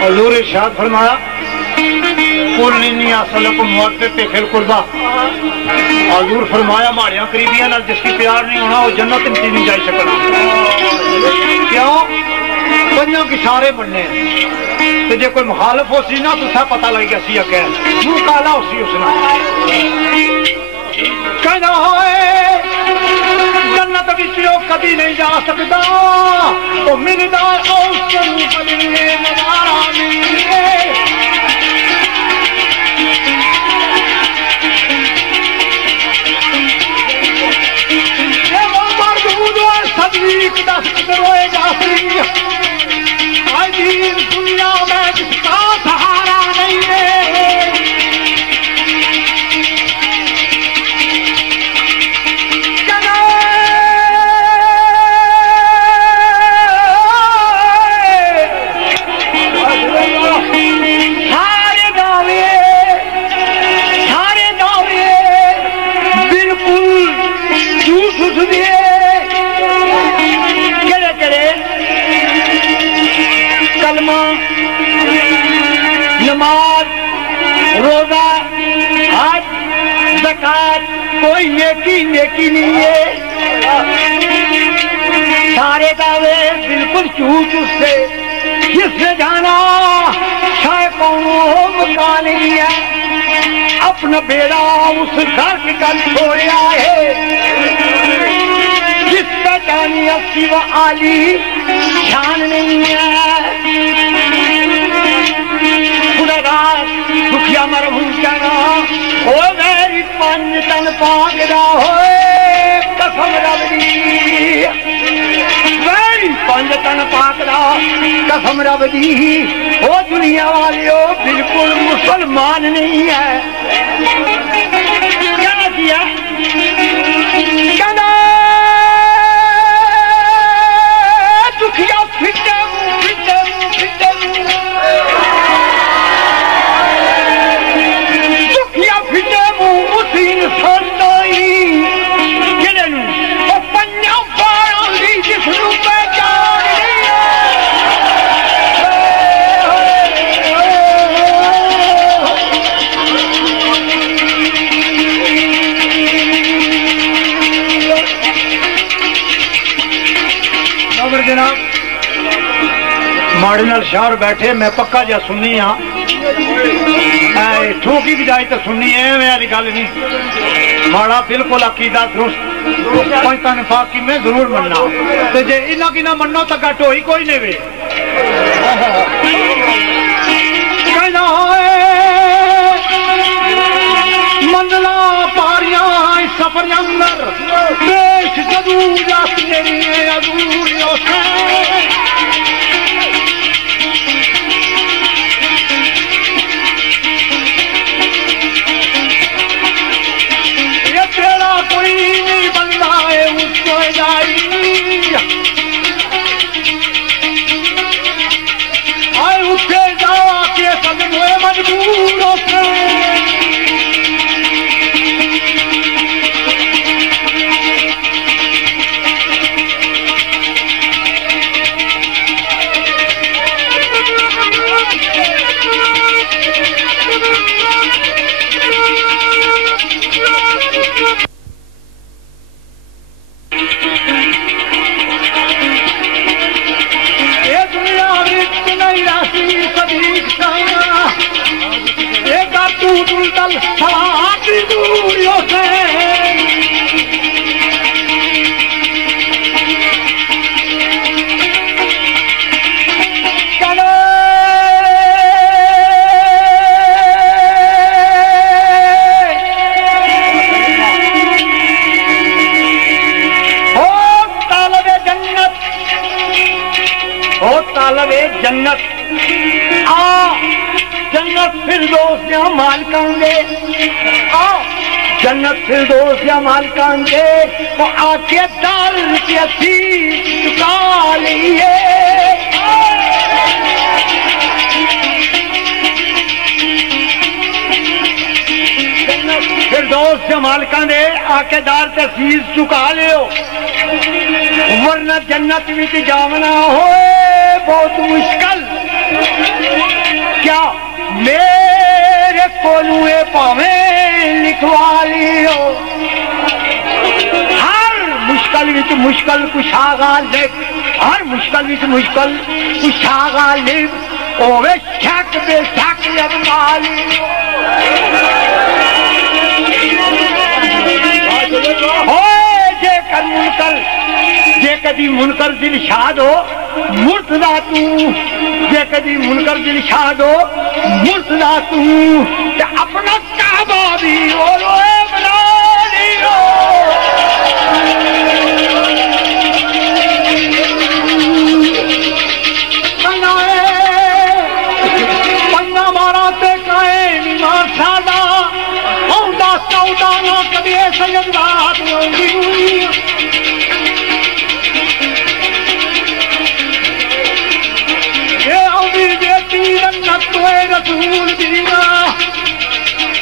हुजूर इरशाद फरमाया हजूर फरमाया माड़िया करीबिया जिसकी प्यार नहीं होना वो जन्नत नहीं जा सकना। क्यों? पंजा के सारे बनने तो जे कोई मुखालफ हो सी ना तुसा पता लग गया सी अगे मुंह काला हो सी उसना कहना जन्नत विचों कभी नहीं जा सकता वो मिलदा नजारा मिले दुनिया में जिसका सहारा नहीं है सारे दावे बिल्कुल झूठ दिए कलमा नमाज रोजा हज ज़कात कोई नेकी नहीं है। सारे दावे बिल्कुल झूठ उससे जिसने जाना शायद कौन मका नहीं है अपना बेड़ा उस घर के कल छोड़ा है जिसका जानी अस्सी व आली शान नहीं है। दुखिया मरहूम कहना ओ मेरी पंज तन पाकदा होए कसम रब दी मेरी पंज तन पाकदा कसम रब दी ओ दुनिया वालियो बिल्कुल मुसलमान नहीं है। क्या किया कहना दुखिया फिटे माड़े नाल शहर बैठे मैं पक्का जा सुननी हाँ ठोकी बजाई तो सुननी है मेरी गल नहीं माड़ा बिल्कुल अकीदा दुरुस्त पंजता निफाक की मैं जरूर मनना तो जे इना की ना मनो तो घट होई कोई नहीं वे कहना मंजिला पारियां सफर अंदर देश जरूर जन्नत जन्नत फिरदौस या मालिकान दे जन्नत फिरदौस या मालिकान दे तो आके दाल की अच्छी चुका लिए जन्नत फिरदौस या मालिकान दे आके दाल ते फीस चुका लियो वरना जन्नत विच जावना होए बहुत मुश्किल क्या मेरे कोलुए पावे लिखवा लियो हर मुश्किल विच मुश्किल कुछागा लिख हर मुश्किल विच मुश्किल कुछागा लिख ओवे शक बेशक अजमा लियो जे कदी मुनकर दिल शाद हो मुर्तदा तू जे कदी मुनकर दिल शाद हो मुर्तदा तू ते अपना काबा भी ओए बना लियो पंगा मारा ते कायम ईमान सादा औंदा सौदा ना कभी सैयद रात रसूल दीना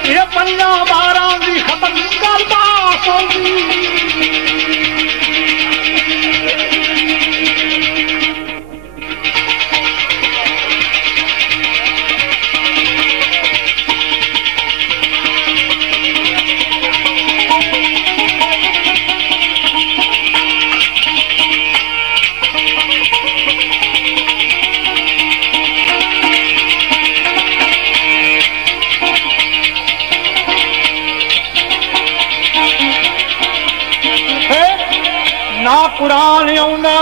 ये पन्ना बारां दी खत्म कर बात होगी कुरान आउंदा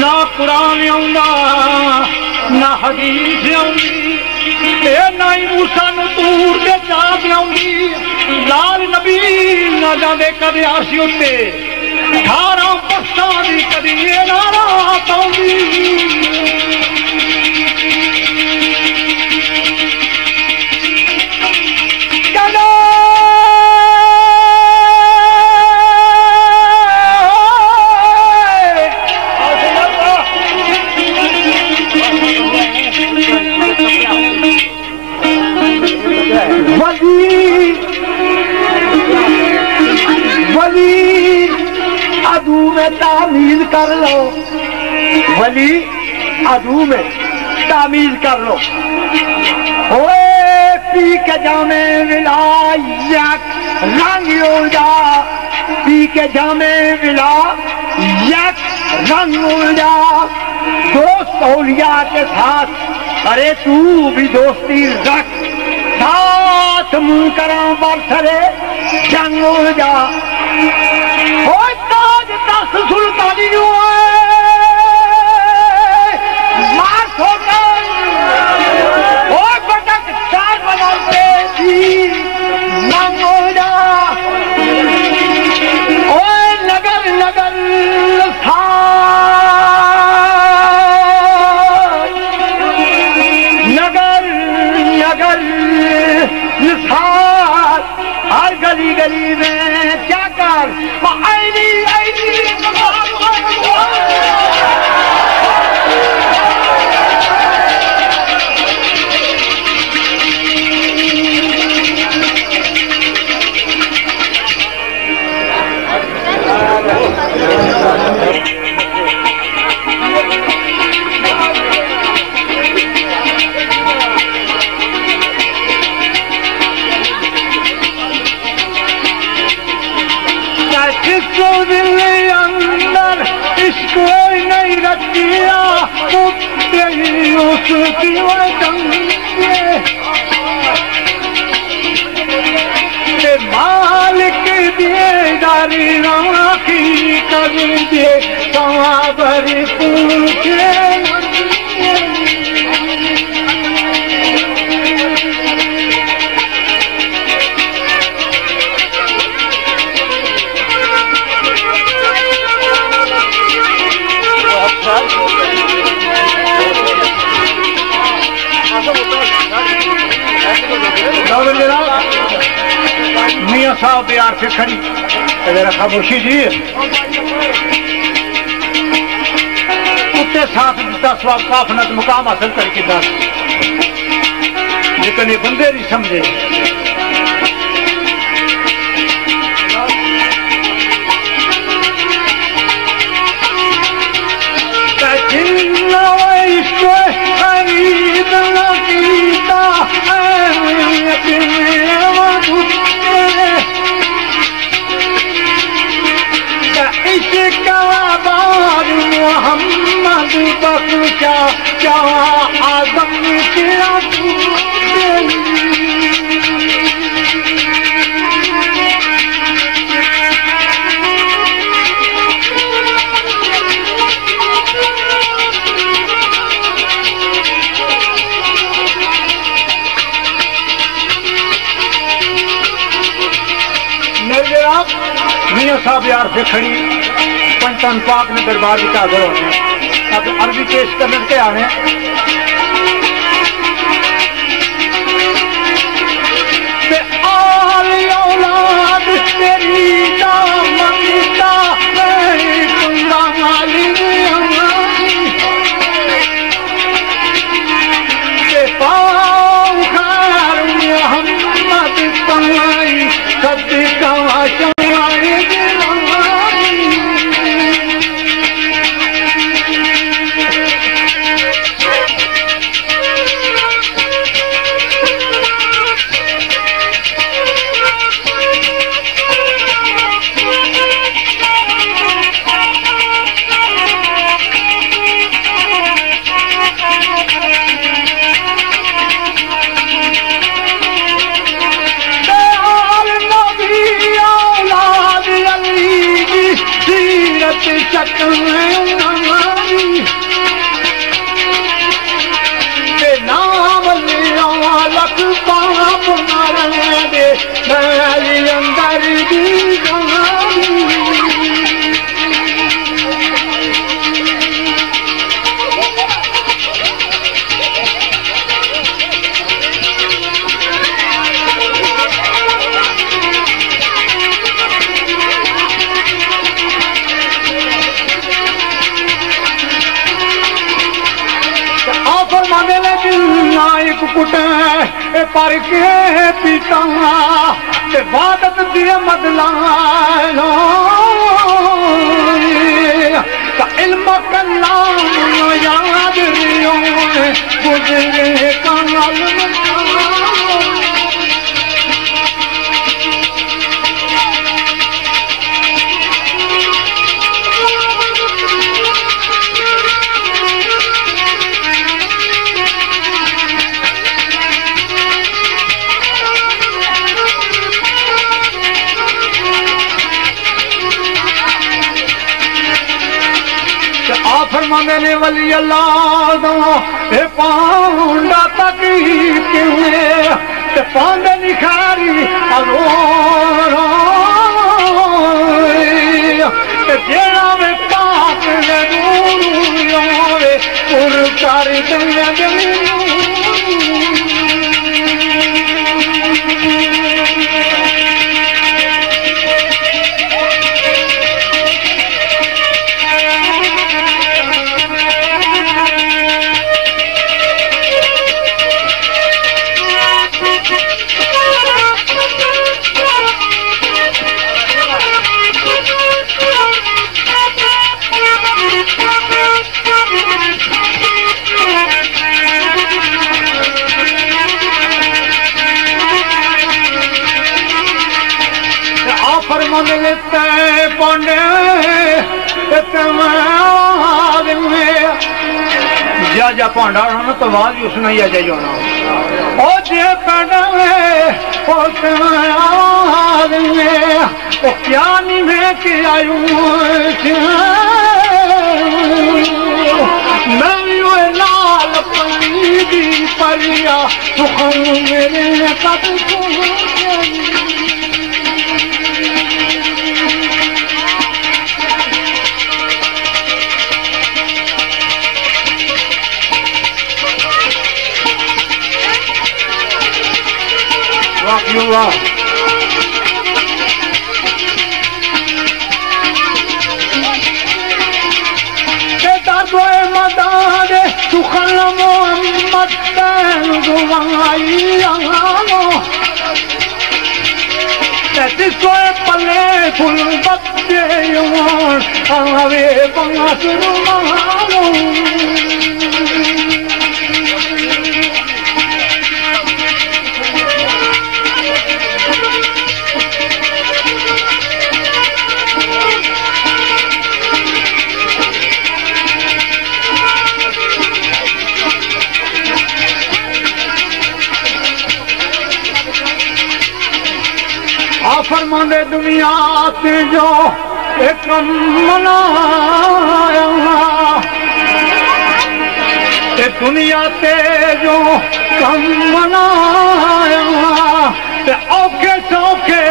ना कुरान आउंदा ना हदीस आउंदी ना ही मूसा नूं तूर ते जात आउंदी लाल नबी ना जांदे कदे आरशी उत्ते 18 बरसां दी कदी ना रात आउंदी तामील कर लो वली अदू में तामील कर लो ओए पी के जामे विलायत रंग उड़ा पी के जामे विलायत रंग उड़ा दोस्त औलिया के साथ अरे तू भी दोस्ती रख साथ मुनकरा बरसरे जंग उड़ा सुल्तानी बटक चार बनाते नगर नगर नगर नगर हर गली गली में क्या कर अंदर इसको नहीं रखिया उसकी मालिक दिएदारी राखी कर दे कवा भरी पूछे मियाँ साहब प्यार से खड़ी जरा खामोशी जी उत्ते साथ दिता स्वाब काफनत मुकाम हासिल करके दस लेकिन ये बंदे नहीं समझे इश्क़बाद मोहम्मद बख्शा क्या आदम तेरा मियां साहब यार से खड़ी पंचतन पाक ने दरबार की हाजिर होने अब अरबी पेश करने के आने औलाद तेरी दामता पर के पीता वादत दिए मदलानो इल्म कलाम याद रियो गुजरे कमाल फरमाने वली अल्लाह दो ए पांडा तक क्यों ते पांडे निखारी अगोरो ते जेड़ा में पाप ने नूर आवे पुर कर दे जा भांडा होना तो बाद भी उसने ही अजय होना ओ जे ओ क्या नहीं मैं के आयु मैं लाल परी परिया सुखम मेरे कद पले फुल बच्चे आवे बांस रुमालो फरमांदे दुनिया से जो एक मनाया ते दुनिया ते जो कम मनाया ते औखे सौखे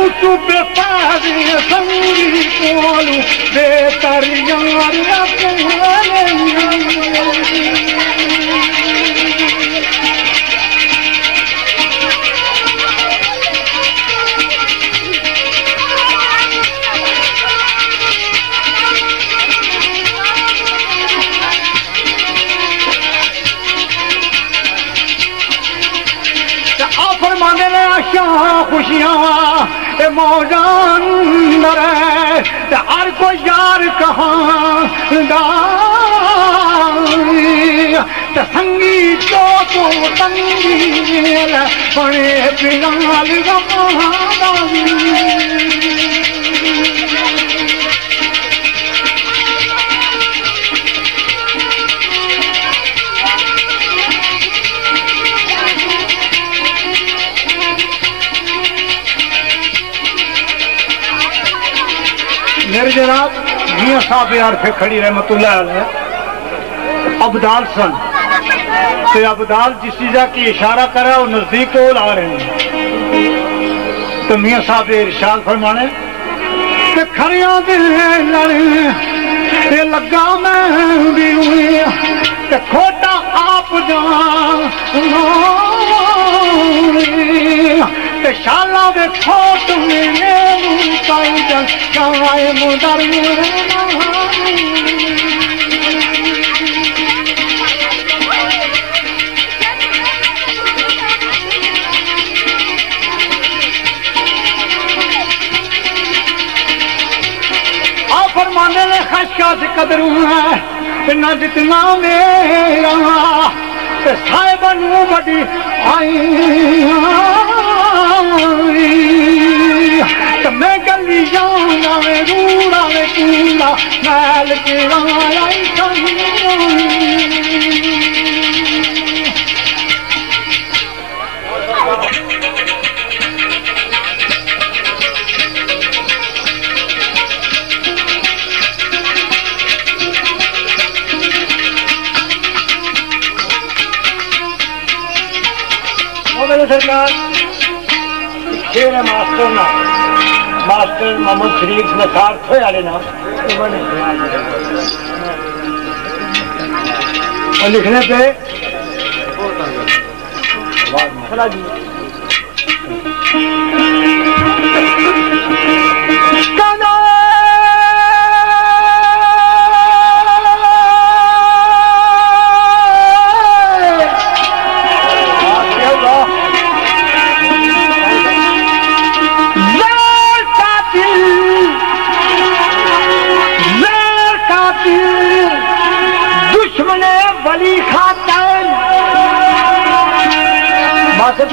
उस बेपारी संगी कोलू बेतरियां खुशियां मौजान हर कोई यार कहाँ संगी तो तंगी बड़े बिलाल मेरे जनाब मियां साहब यार फिर खड़ी रहमतुल्लाह अलैह अबदाल सन ते अबदाल जिस चीजा की इशारा करा वो नजदीक को ला रहे हैं तो मियां साहब इरशाद फरमाने ते खड़िया दिल लड़े ते लगा मैं भी हुई ते खोटा आप जान ते शाला दे खोट मेरे मुकाई जल काए मुदर आ फरमाने ने खशका से कदर है ना जितना मेरा ते साहिबा नू बड़ी आई मैं गली जाना में रूड़ा में कूड़ा मैल के सरकार शेर मास्टर ना मास्टर मोहम्मद शरीफ नसार थे वाले नाम और लिखने पे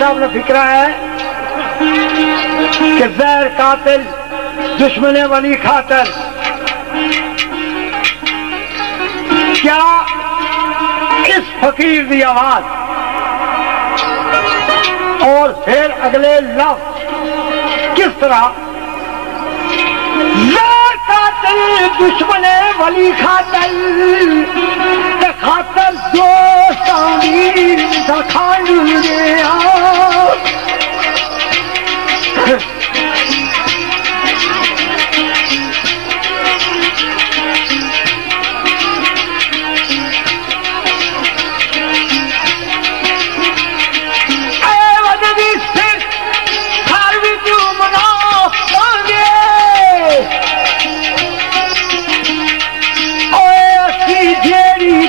साहब ने फिक्रा है कि जहर कातिल दुश्मन वली खातर क्या इस फकीर की आवाज और फिर अगले लफ्ज किस तरह जहर कातिल दुश्मन वली खातर खातर दोस्तानी खाएंगे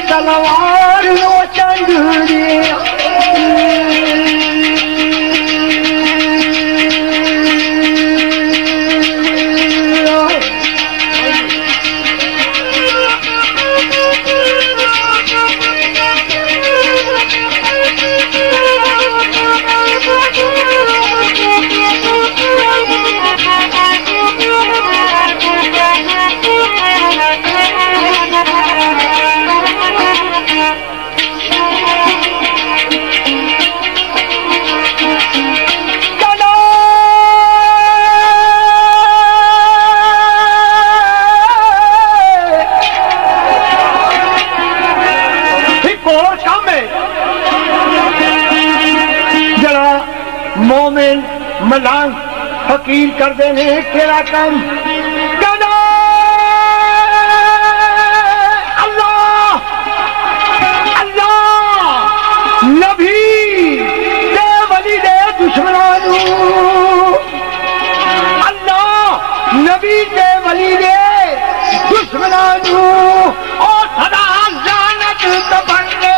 तलवार नो चंदूरी हकीर कर देने केड़ा कम कहना अल्लाह अल्लाह नबी दे वली दे दुश्मनां अल्लाह नबी दे वली दे दुश्मनां और सदा लानत तबन्ने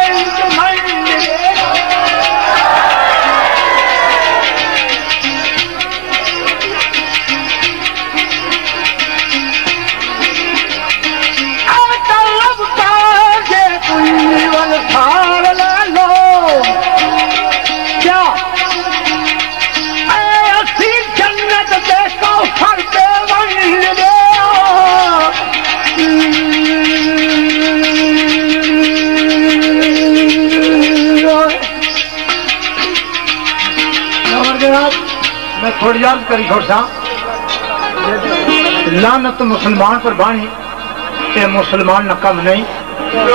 मैं थोड़ी अर्ज करी छोड़ लानत मुसलमान पर बानी ये मुसलमान न कम नहीं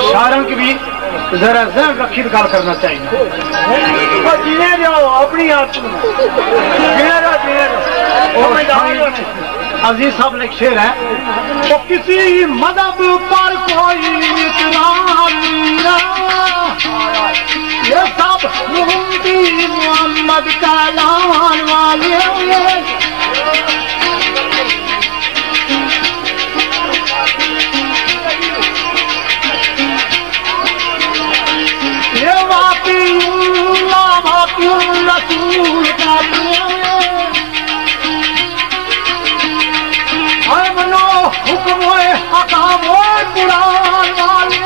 सारा की भी जरा जहर रखी गल करना चाहिए जीने जाओ अपनी अजीज साहब ने शेर है तो किसी मदद पर कोई ये सब मोहम्मद का लान वाले ये वाक़ई रसूल का मनो हुक्म हकाम कुरान वाले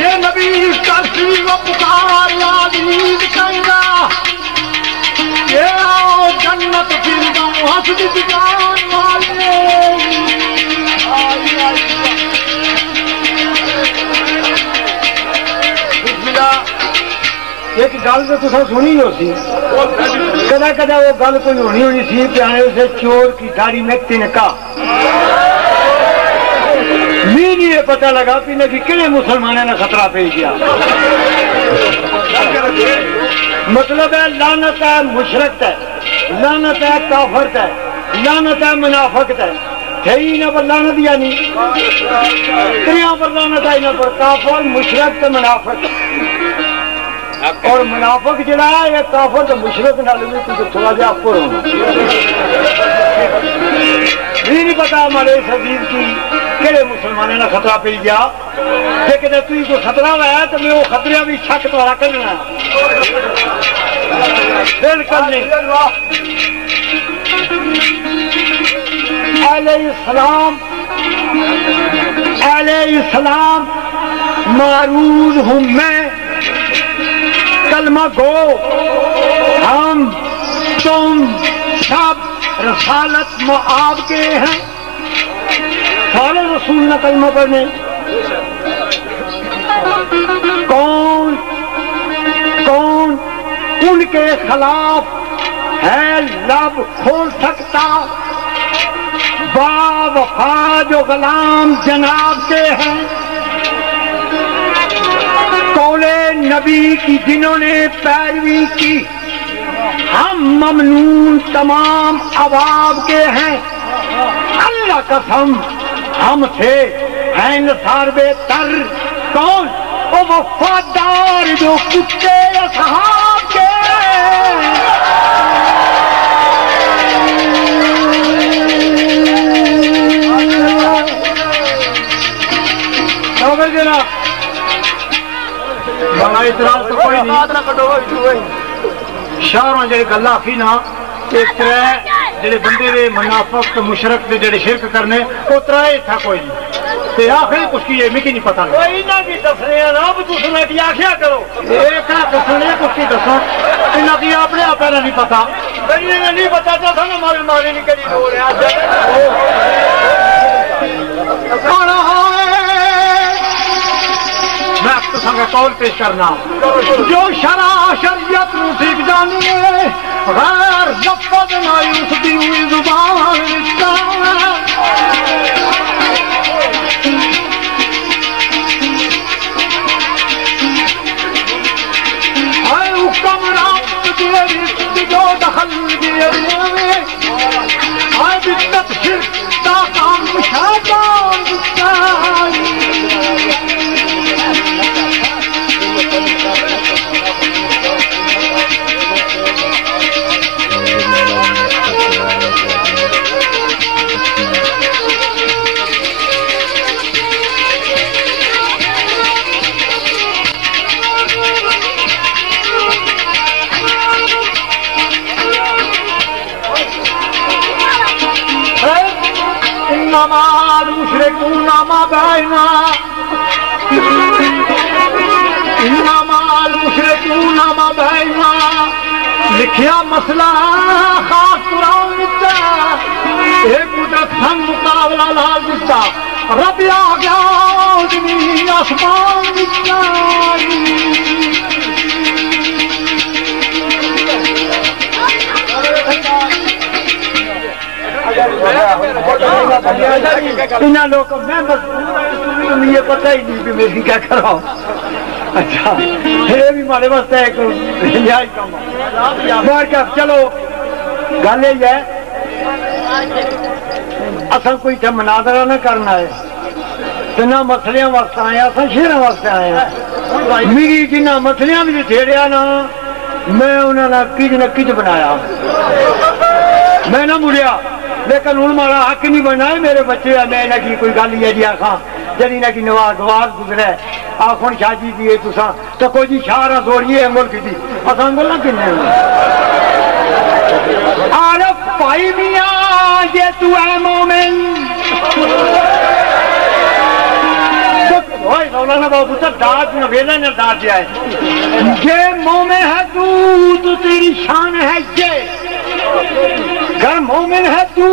ये नबी करती वो पुकार याद कहना ये आओ जन्नत फिर हंसदी दुकान वाले एक गल तो तुसा सुनी हो सी कदा कदा वो गल कोई होनी होनी सी प्यारे से चोर की दाढ़ी में तिनका मी नहीं ये पता लगा कि किड़े मुसलमानों ने खतरा पेश किया मतलब है लानत है मुशरक है लानत है काफरत है लानत है मुनाफिक है ही ना पर लानत या नहीं त्रिया पर लानत है ना पर काफर मुशरक तो मुनाफिक और मुनाफिक जड़ा है ये काफर तो मुशरक नाल भी थोड़ा जा अपर होना भी नहीं पता हमारे शरीर की केड़े मुसलमानों ने खतरा पी गया लेकिन तुझे कोई खतरा है तो मैं वो खतरे भी शक थोड़ा करना बिल्कुल नहीं अलैहिस्सलाम मारूज हूं मैं कलमा गो हम तुम सब रसालत मुआब के हैं सारे रसूल न कलमा पढ़ने कौन कौन उनके खिलाफ है लब खोल सकता बावफा जो गुलाम जनाब के हैं कौले नबी की जिन्होंने पैरवी की हम ममनून तमाम अवाब के हैं अल्लाह कसम हम थे हैं नसार बेतर कौन ओ वफादार जो कुत्ते असहाब के जनाब बड़ा इतराज तो कोई नहीं शहरों जे गल्ला आखी ना एक त्रै जेडे बंदे दे मुनाफिक ते मुशरक ते जेडे शिरक करने ओ त्रै था कोई नहीं ते आखिर कुछ की मिकी नहीं पता कोई ना की दसने ना तुसने की आखिया करो ए का दसने कुछ की दसो इना की अपने आप नहीं पता कहीं नहीं पता तो सन मारे मारे नहीं करी हो रहा मैं आपको संग कौल पेश करना जो शरा शरीयत नूं ठीक जानिए गैर लफ्ज़ मायूस दी हुई जुबान आए हुक्मरान दे रिश्ते जो दखल दिए आए बिद्दत शिर्क दा काम शाबान लिखिया मसला खास कुरान दिता एक कुदरत संग मुकाबला लाल दिता रब आ गया जमीन आसमान दिता इन्ना लोग मैं बस मुझे पता ही नहीं कि मेरी क्या कराओ अच्छा ये भी हमारे वास्ते एक काम चलो गल यही है असल कोई इतना मनादरा न करना है तो ना मसलियां वास्ते आए अस शेर वास्ते आए हैं मेरी जिन्ना मसलियां भी छेड़िया ना मैं उन्होंने किज न किज बनाया मैं ना मुड़िया लेकिन हूँ मारा हक नहीं बनना है मेरे बच्चे मैं इन्हें की कोई गल है जी आखा जी इन्हें की नवाज गवार गुजरे आख हूँ शाह जी दिए तुसा तो कोई जी शाह जोड़िए मुल्क की अस गल्ला किन्ने आरफ भाई मियां जे तू है मोमिन मौलाना बाबू तो दाद वेला ने दाद दिया है जे मोमिन है तू तो तेरी शान है ये घर मोमिन है तू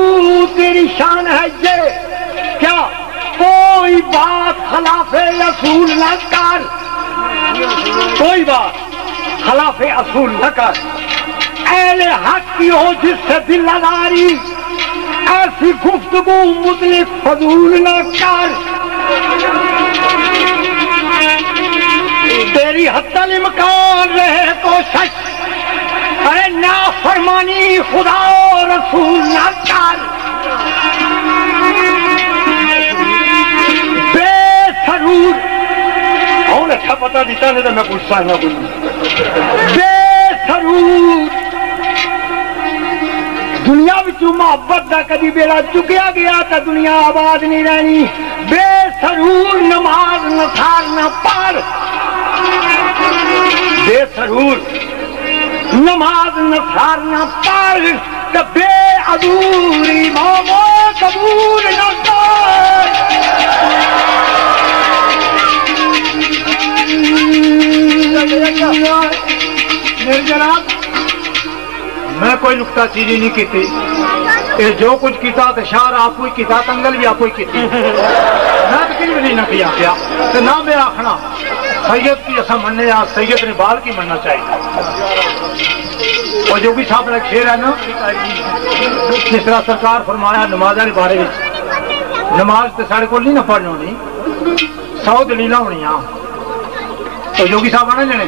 तेरी शान है ये क्या कोई बात खिलाफे असूल न कर कोई बात खिलाफे असूल न कर अहले हक की हो जिससे दिल लगारी ऐसी गुफ्तगू मुतलिक फजूल न कर तेरी हत्तल इम्कान रहे कोशिश अरे ना फरमानी खुदा और रसूल ना कर बेसरूर और अच्छा पता देता नहीं तो मैं पूछता ना कुछ बेसरूर दुनिया विचों मोहब्बत का कभी बेड़ा चुकया गया तो दुनिया आबाद नहीं रहनी बेसरूर नमाज नसार न पढ़ बेसरूर नमाज नसार न पढ़ तो बेअदूरी मोमो कबूल न कर मेरे जनाब मैं कोई नुक्ता चीजी नहीं की ये जो कुछ किया तो शार आप कोई किया तंगल भी आप कोई की मैं तो कहीं भी नहीं किया तो ना मैं आखना सैयद की ऐसा मनने या सैयद ने बाल की मनना चाहिए और जो भी साहब ने शेर है ना जिस तरह सरकार फरमाया नमाजा के बारे में नमाज तो साढ़े को नहीं ना पढ़नी होनी 100 दलील होनी तो जोगी साहब आना जने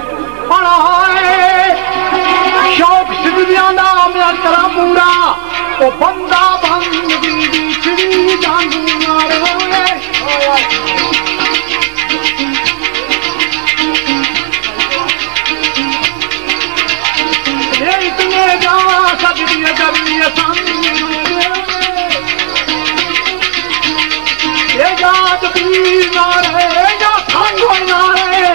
शौक सिद्धियां दा मैं करा पूरा ओ बंदा बंद दी चिड़ी जान मारे ये इतने जा सकती है जब ये ये जात भी नारे या खांगो नारे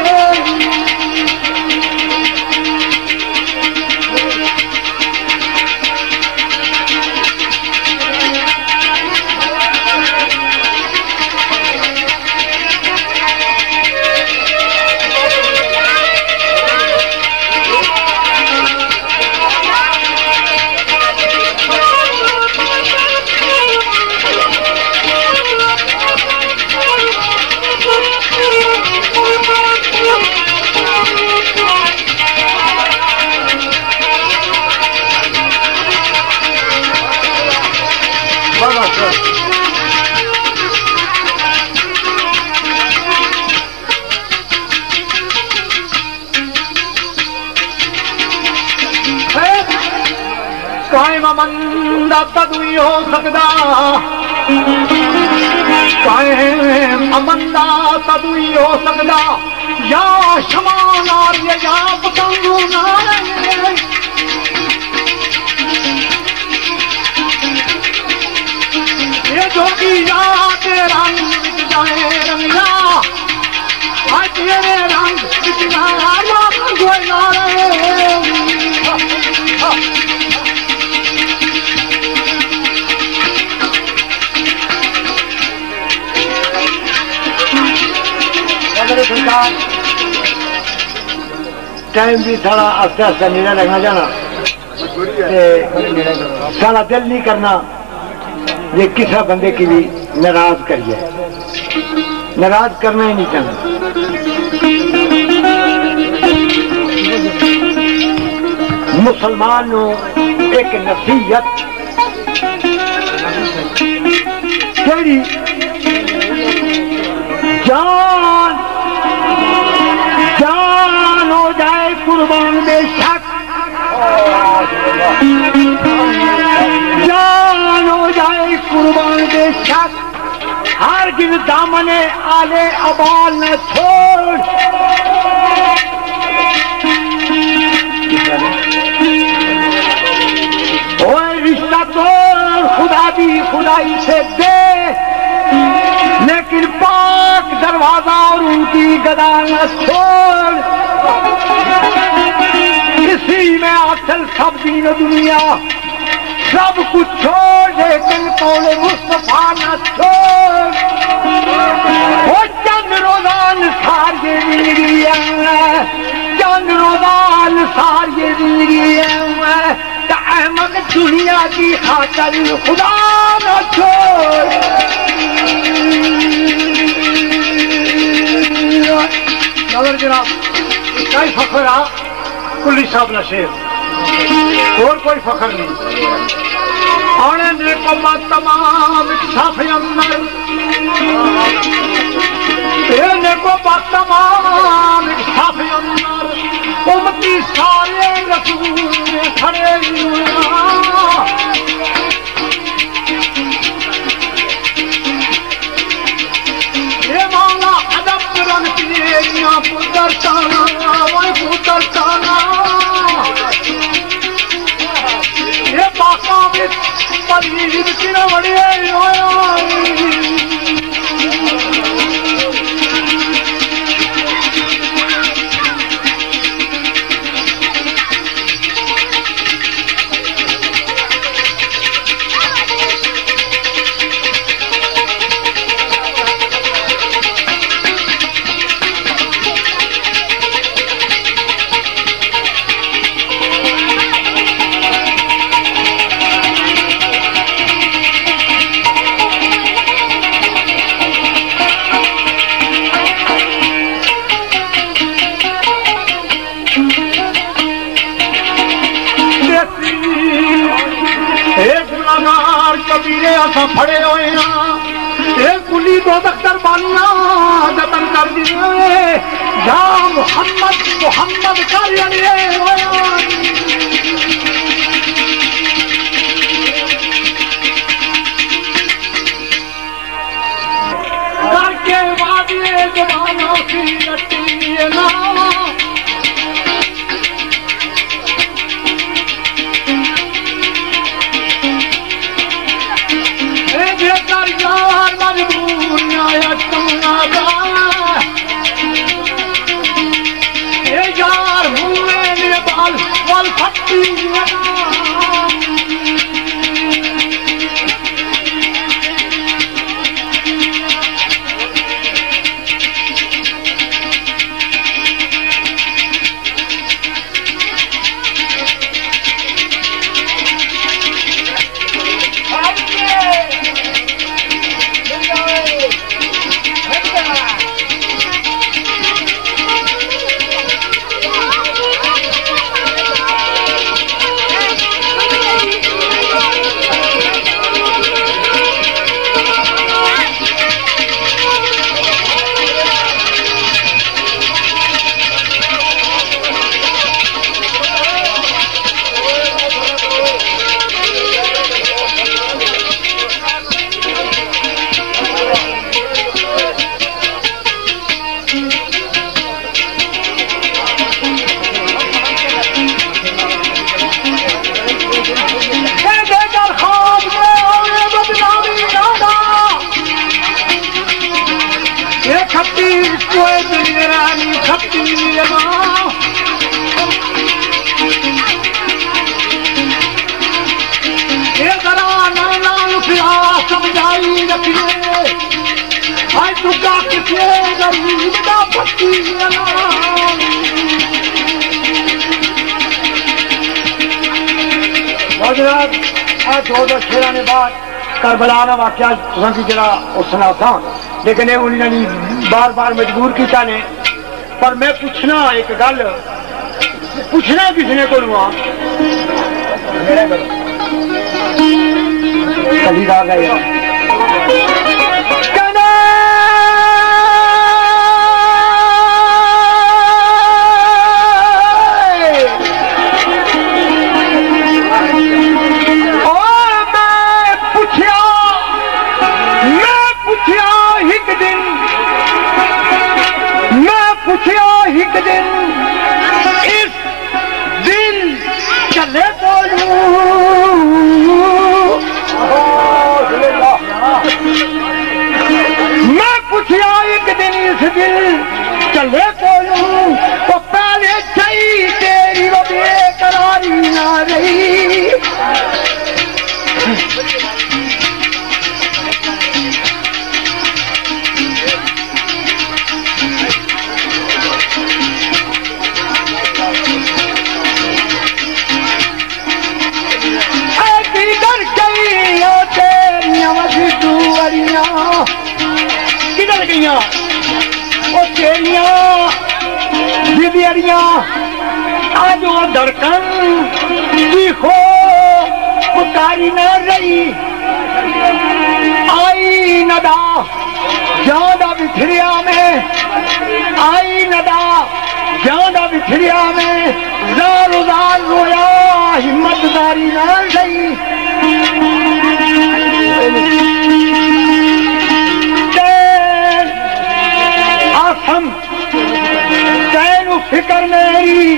मंदा तदुई हो सकदा अमंदा तदुई हो सकदा या शमान आर्य या पतंगू नारे ये जो की याद रंग जाए रंगा आज तेरे रंग कितना आया कोई नारे टाइम भी थोड़ा आस्ते आस्ते मेरा लगना जाना सारा दिल नहीं करना ये किसी बंदे की भी नाराज करिए नाराज करना ही नहीं चाहना मुसलमान एक नसीहत केड़ी जान जान हो जाए कुर्बान बेशक जान हो जाए कुर्बान बेशक हर गिन दामने आले अबाल न छोड़ ओए रिश्ता तोड़ खुदा भी खुदाई से दे लेकिन पाक दरवाजा और उनकी गदा न छोड़ इसी में असल सब दीन दुनिया सब कुछ छोड़ लेकिन कौले मुस्तफा न छोड़ वो चंद रोजान सारी जिंदगी चंद रोजान सारी जिंदगी अहमद दुनिया की खातर खुदा न छोड़ नजर जनाब कई फखर आ कुल्ली साहब न शेर और कोई फखर नहीं आने ने कमा तमाम साफे अंदर ने को तमाम साफे अंदर उम्मती सारे रसूल खड़े ये मौला अदब रंग पिए पुत्र ताना वो पुत्र ताना ये बाका में परीद किन बड़े करबला का वाकया जरा सुना था, लेकिन उन्होंने बार बार मजबूर किया ने। पर मैं पूछना एक गल पूछना किसने को कभी आ गए चले तो पहले चाहिए तेरी वो बेकरारी ना रही। किधर गई बिबियरिया आज वो धड़कन की हो पुकारी न रही। आई नदा ज्यादा बिछड़िया में, आई नदा ज्यादा बिछड़िया में जार उदार रोया हिम्मतदारी न रही। आसम तैनू फिकर मेरी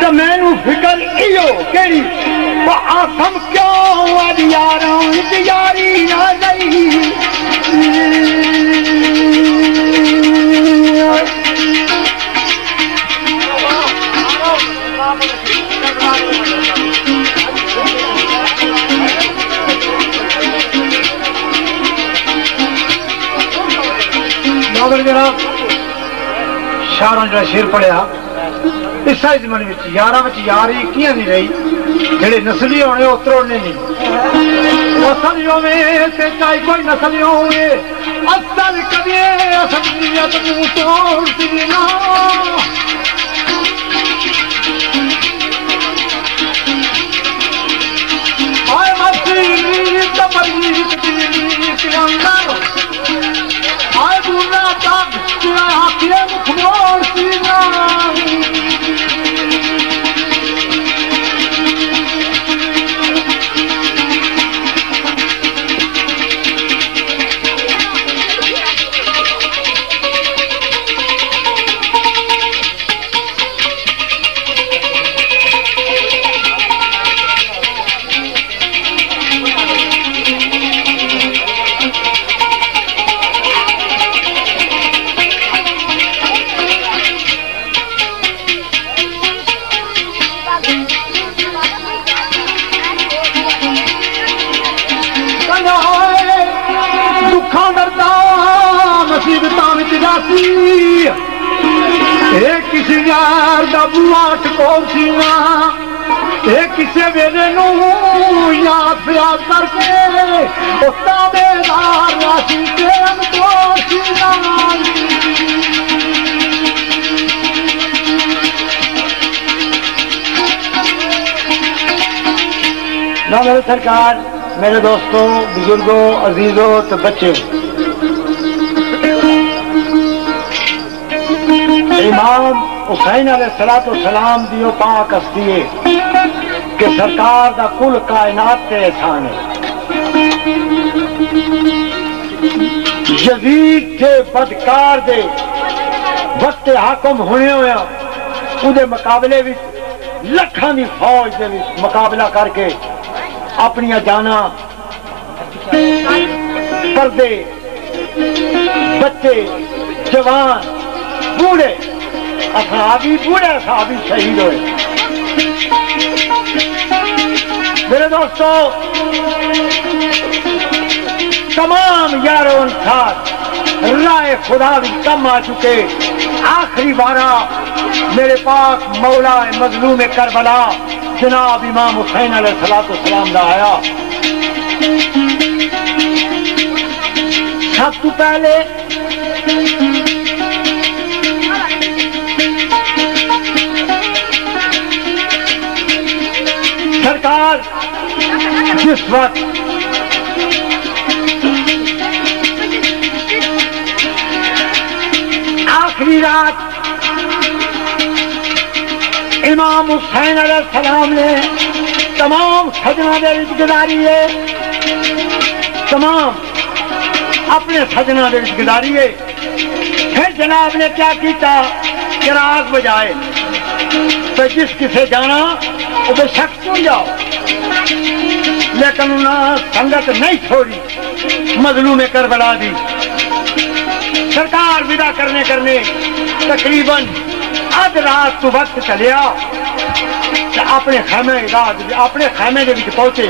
तो मैनू फिकर इो केड़ी आसम क्यों अज यारों यारी ना रही। मगर जरा शारा जो शेर पढ़िया इस जमाने में यारा यारी किया नहीं रही, जेडे नस्ली होने उतरोने नहीं। असलियों में से चाहे कोई नस्ली होंगे असल कभी असलियत मुंह तोड़ती ना। आए मसीह तमरीत के अंदर आए बुरा तक आखिर मुख मोड़ती ना। सी ये किसी यार दा बुआ ठकोर सी ना ये किसी वेले नू याद प्यार करके ताबेदार राशि प्रेम को सी ना मेरे सरकार, मेरे दोस्तों, बुजुर्गों, अजीजों तो बच्चे, इमाम हुसैन अलैहिस्सलाम दियो पाक हस्ती कि सरकार दा कुल कायनात ते एहसान है। यजीद दे बदकार दे वक्त हाकम होने होया उदे मुकाबले विच लखां दी फौज दे विच मुकाबला करके अपनियां जाना पर्दे बच्चे जवान बूढ़े असहाबी बूढ़े असहाबी शहीद हुए। मेरे दोस्तों, तमाम यारों साथ राय खुदा भी कम आ चुके। आखिरी बारा मेरे पास मौला मजलूम करबला जनाब इमाम हुसैन अलैहिस्सलाम दा आया। सब तो पहले सरकार जिस वक्त आखिरी रात इमाम हुसैन अलैहिस्सलाम ने तमाम सजना दे विच गुजारी है, तमाम अपने सजना दे विच गुजारी है। फिर जनाब ने क्या किया, चिराग बजाए तो जिस किसे जाना वो बेशक सुन जाओ, लेकिन उन्हें संगत नहीं छोड़ी, मजलूम करबला दी। सरकार विदा करने तकरीबन अध रात तो वक्त चलिया अपने खैमे के पहुंचे।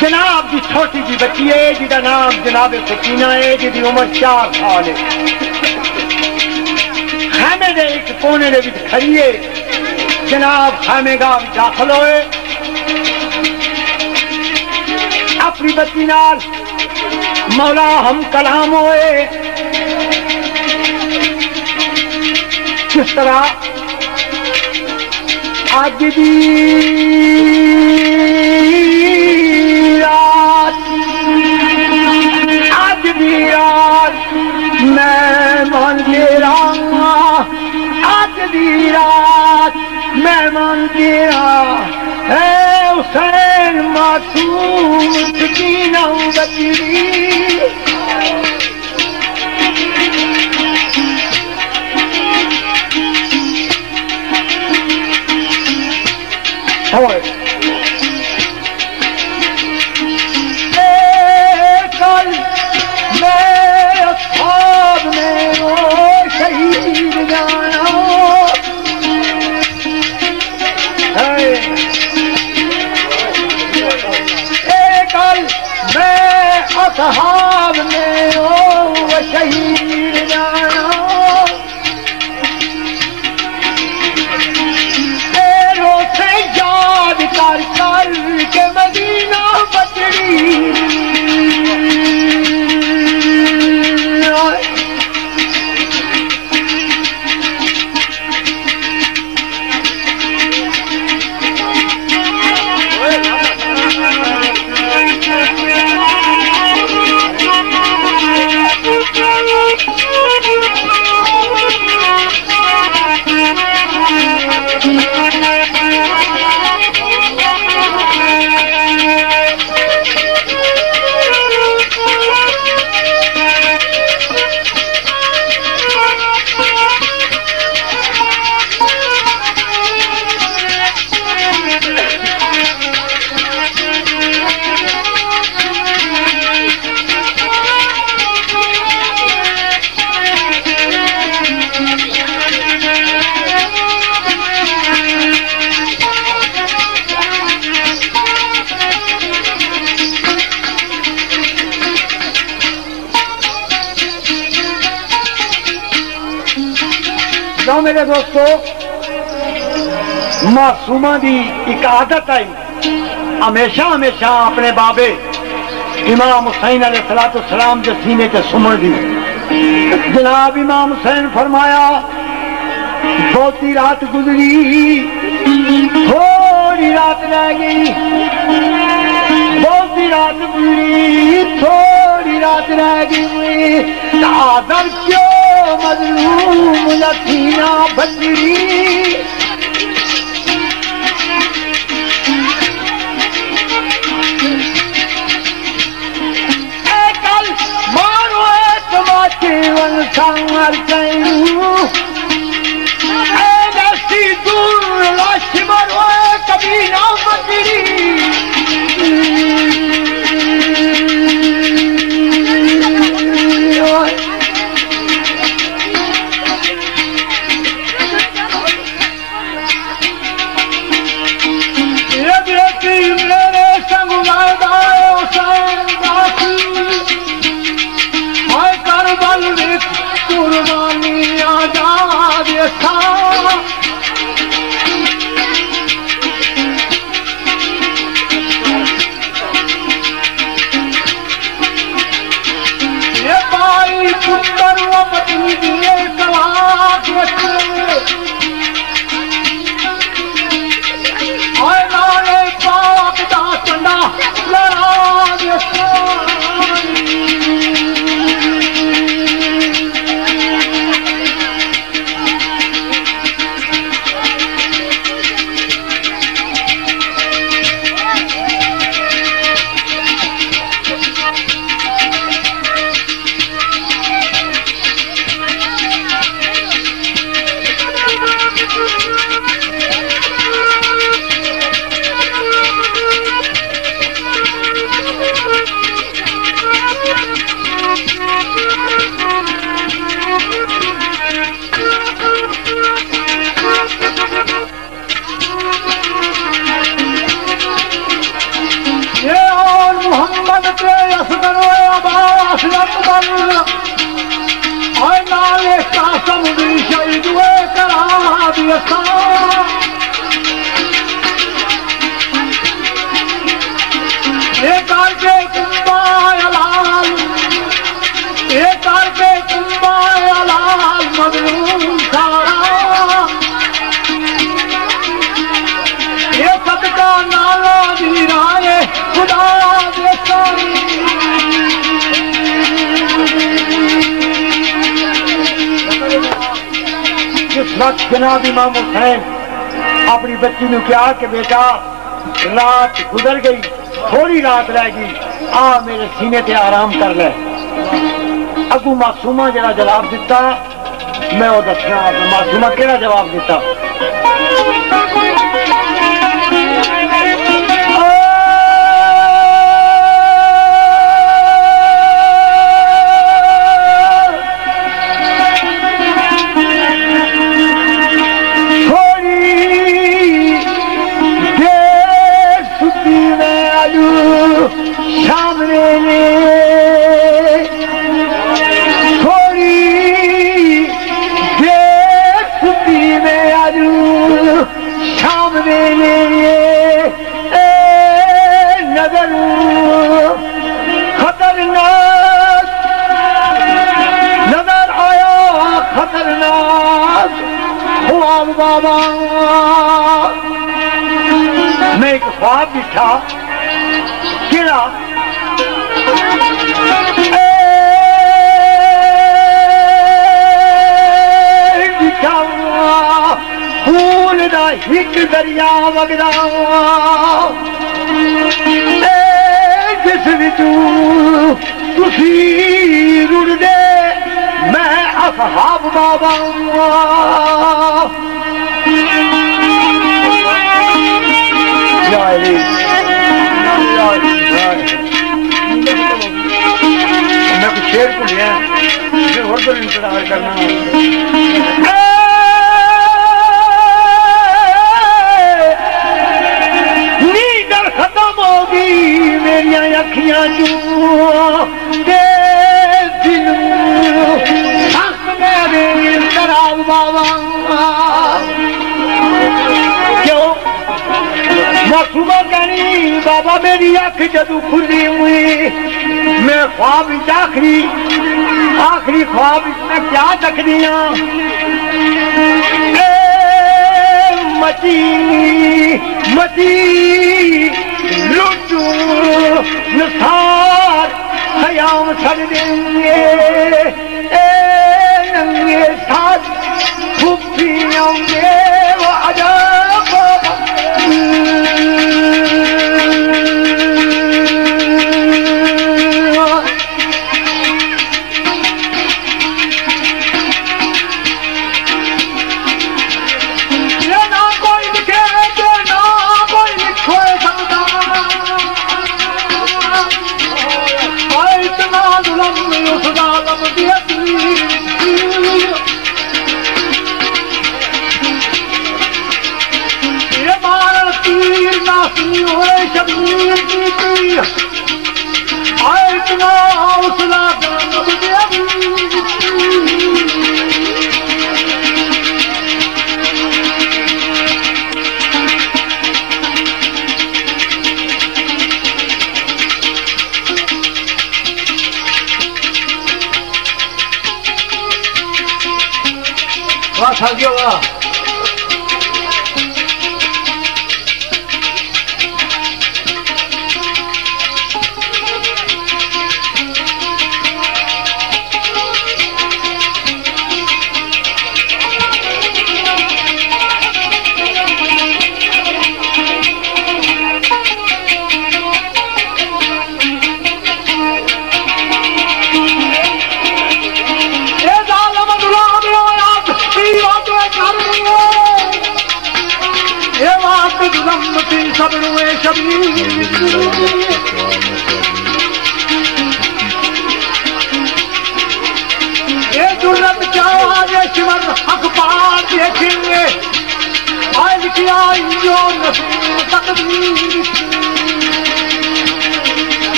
जनाब की छोटी जी बच्ची है जिसका नाम जनाब सकीना है, जिसकी उम्र 4 साल है। खैमे के एक कोने के विच खड़ी है। जनाब खैमेगाह दाखिल होए, अपनी बच्ची नाल मौला हम कलाम होए। किस तरह आज दी रात मैं मान तेरा, आज दी रात मैं मान तेरा है हुसैन मासूम सकीना बचरी। कल मैं अस्हाब में वो शहीद जाना कल मैं अस्हाब में वो शहीद जाना। कर के मदीना बचड़ी मेरे दोस्तों, मासूमा की एक आदत आई हमेशा हमेशा अपने बाबे इमाम हुसैन अलैहिस्सलाम के सीने से सुमन दी। जनाब इमाम हुसैन फरमाया, बहुती रात गुजरी, थोड़ी रात रह गई, बहुती रात गुजरी, थोड़ी रात रह गई, आदर क्यों मजलूम लसीना बजरी। कल मारो तमाचे वन सांगर दूर लाश मरो कभी ना बजरी। जनाब इमाम हुसैन अपनी बच्ची ने कहा कि बेटा रात गुजर गई, थोड़ी रात रह गई, आ मेरे सीने ते आराम कर ले। अगू मासूमा जरा जवाब दिता, मैं वो दसना मासूमा केड़ा जवाब दिता। मैं एक ख्वाब दिखा किड़ा खून दा हिक दरिया वगदा जिस विचू तुसी रुड़दे मैं असहाब बाबा। मैं कुछ शेर को लिया फिर और तो इंतजार करना। नींदर खत्म होगी मेरिया अखियां चू दिल मेरे तराव बाबा। मेरी अख जदू खुली हुई मैं ख्वाब आखिरी ख्वाब मैं क्या देखनी मची लुटू नसार खयाम छड़ देंगे नंगे साथ फूफी आऊंगे वो अजब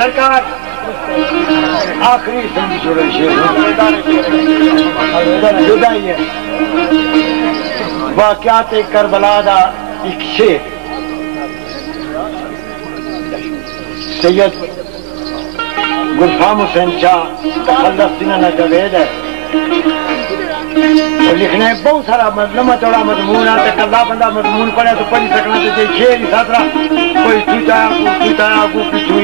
सरकार आखिरी जुदाई है वाक़यात करबला दा एक शेर सैयद गुलफाम हुसैन शाह न जवेद है लिखने बहुत सारा लम्बा चौड़ा मजमून है कला बंदा मजमून पढ़े तो पढ़ी सकना तो शेर ही साथ कोई टूटाया को पिछू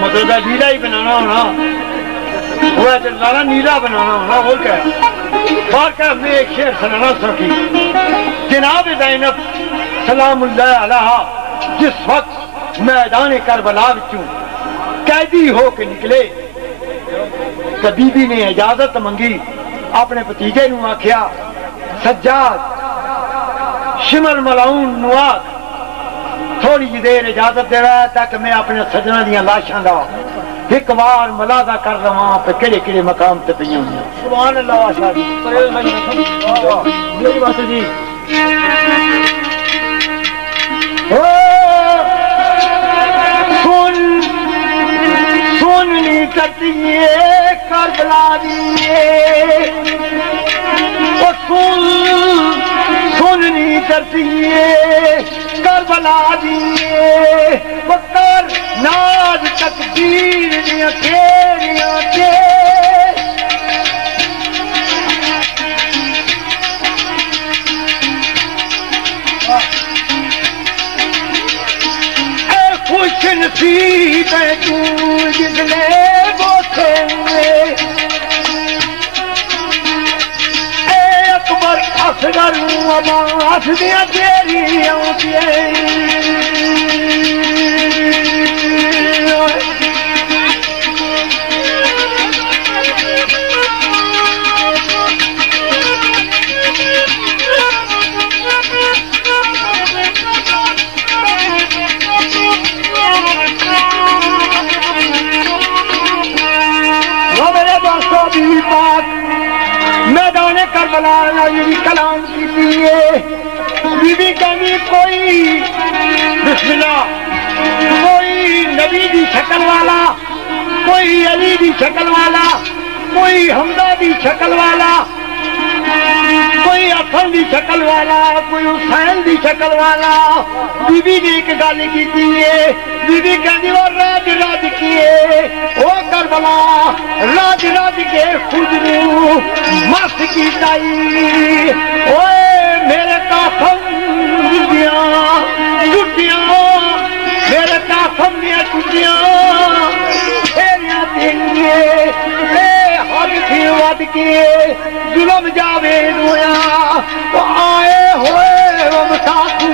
मतलब नीला ही बनाना होना वो लाना नीला बनाना होना और क्या बार क्या मैं एक शेर सुनाना सकी जनाब ज़ैनब सलामुल्लाह अलैहा जिस वक्त मैदान करबला विचों कैदी हो के निकले तो बीबी ने इजाजत मंगी अपने भतीजे नूं आख्या सज्जाद शिमर मलाउन नुआक थोड़ी जी देर इजाजत दे रहा ताकि मैं अपने सजना दियां लाशां दा एक बार मलादा कर लवां पे केड़े मकाम ते पईयां सुभान अल्लाह मेरी बात जी सुननी करती करबला दिए सुननी करती करबला दिए कर नाज तकदीर दियां खेरियां के खुश नसीब है तू जिसने बोथे अकबर असगर अब्बास दियां तेरियां मैदान करबला कलाम की बीबी कहनी कोई बिस्मिल्लाह कोई नबी दी शक्ल वाला कोई अली दी शक्ल वाला कोई हमदा दी शक्ल वाला कोई हसन की शक्ल वाला, कोई हुसैन की शक्ल वाला। बीबी ने एक गल की, बीबी कहती वो राज राज किए ओ करबला, राज राज के खुद मस की ताई। ओए मेरे काफम दिया टुटिया, मेरे काफम दिया टुटिया फेरिया देंगे हद थी वद के जुलम जावेद होया। आए होए मुसाफिर